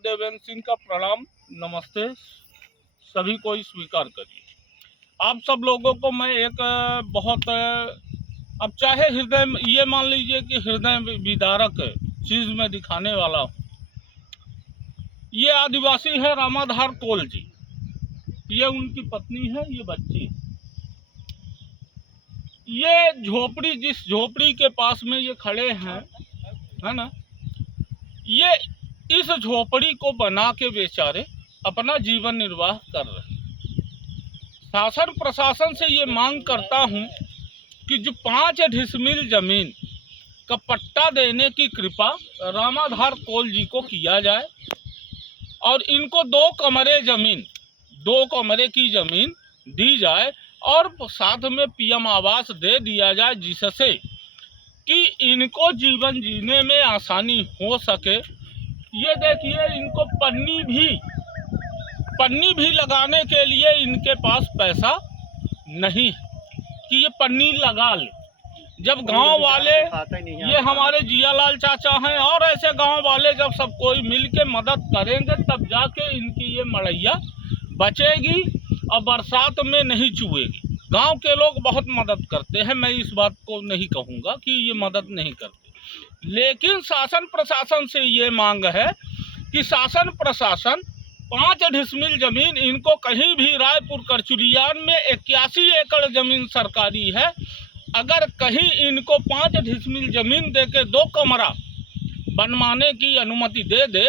देवेंद्र सिंह का प्रणाम, नमस्ते। सभी को स्वीकार करिए। आप सब लोगों को मैं एक बहुत अब चाहे हृदय, ये मान लीजिए कि हृदय विदारक चीज़ में दिखाने वाला हूँ। ये आदिवासी है रामाधार कोल जी, ये उनकी पत्नी है, ये बच्ची है। ये झोपड़ी, जिस झोपड़ी के पास में ये खड़े हैं, है ना, ये इस झोपड़ी को बना के बेचारे अपना जीवन निर्वाह कर रहे हैं। शासन प्रशासन से ये मांग करता हूँ कि जो 5 डिसमिल जमीन का पट्टा देने की कृपा रामाधार कोल जी को किया जाए और इनको 2 कमरे की जमीन दी जाए और साथ में पीएम आवास दे दिया जाए, जिससे कि इनको जीवन जीने में आसानी हो सके। ये देखिए, इनको पन्नी भी लगाने के लिए इनके पास पैसा नहीं है कि ये पन्नी लगा ले। जब गांव वाले, ये हमारे जियालाल चाचा हैं और ऐसे गांव वाले जब सब कोई मिल के मदद करेंगे तब जाके इनकी ये मड़ैया बचेगी और बरसात में नहीं चुएगी। गांव के लोग बहुत मदद करते हैं, मैं इस बात को नहीं कहूँगा कि ये मदद नहीं करते, लेकिन शासन प्रशासन से ये मांग है कि शासन प्रशासन 5 डिसमिल जमीन इनको कहीं भी, रायपुर करचुलियान में 81 एकड़ जमीन सरकारी है, अगर कहीं इनको 5 डिसमिल जमीन दे के 2 कमरा बनवाने की अनुमति दे दे,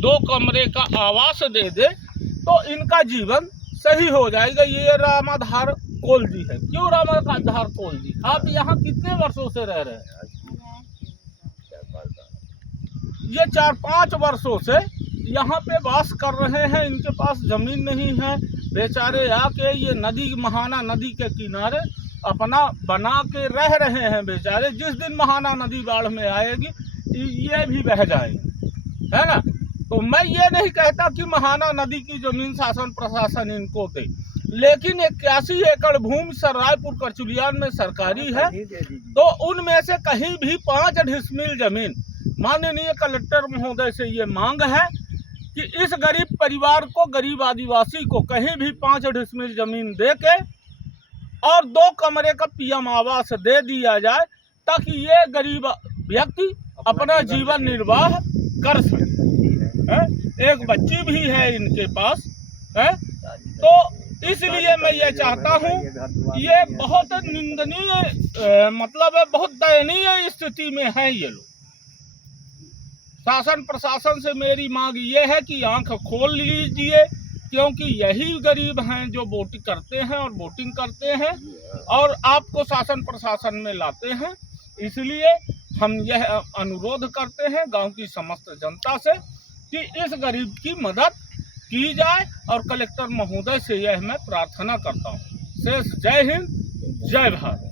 2 कमरे का आवास दे दे, तो इनका जीवन सही हो जाएगा। ये रामाधार कोल जी है। क्यों रामाधार कोल जी? आप यहाँ कितने वर्षों से रह रहे हैं? ये 4-5 वर्षों से यहाँ पे वास कर रहे हैं। इनके पास जमीन नहीं है, बेचारे आके ये नदी, महाना नदी के किनारे अपना बना के रह रहे हैं बेचारे। जिस दिन महाना नदी बाढ़ में आएगी ये भी बह जाएंगे, है ना। तो मैं ये नहीं कहता कि महाना नदी की जमीन शासन प्रशासन इनको दे, लेकिन 81 एकड़ भूमि रायपुर करचुलियान में सरकारी है, तो उनमें से कहीं भी 5 डिसमिल जमीन, माननीय कलेक्टर महोदय से ये मांग है कि इस गरीब परिवार को, गरीब आदिवासी को कहीं भी 5 डिसमिल जमीन दे के और 2 कमरे का पीएम आवास दे दिया जाए, ताकि ये गरीब व्यक्ति अपना जीवन निर्वाह कर सके। एक बच्ची भी है इनके पास है, तो इसलिए मैं ये चाहता हूँ, ये बहुत निंदनीय, मतलब बहुत दयनीय स्थिति में है ये लोग। शासन प्रशासन से मेरी मांग ये है कि आंख खोल लीजिए, क्योंकि यही गरीब हैं जो वोटिंग करते हैं और वोटिंग करते हैं और आपको शासन प्रशासन में लाते हैं। इसलिए हम यह अनुरोध करते हैं गांव की समस्त जनता से कि इस गरीब की मदद की जाए और कलेक्टर महोदय से यह मैं प्रार्थना करता हूँ। शेष जय हिंद, जय भारत।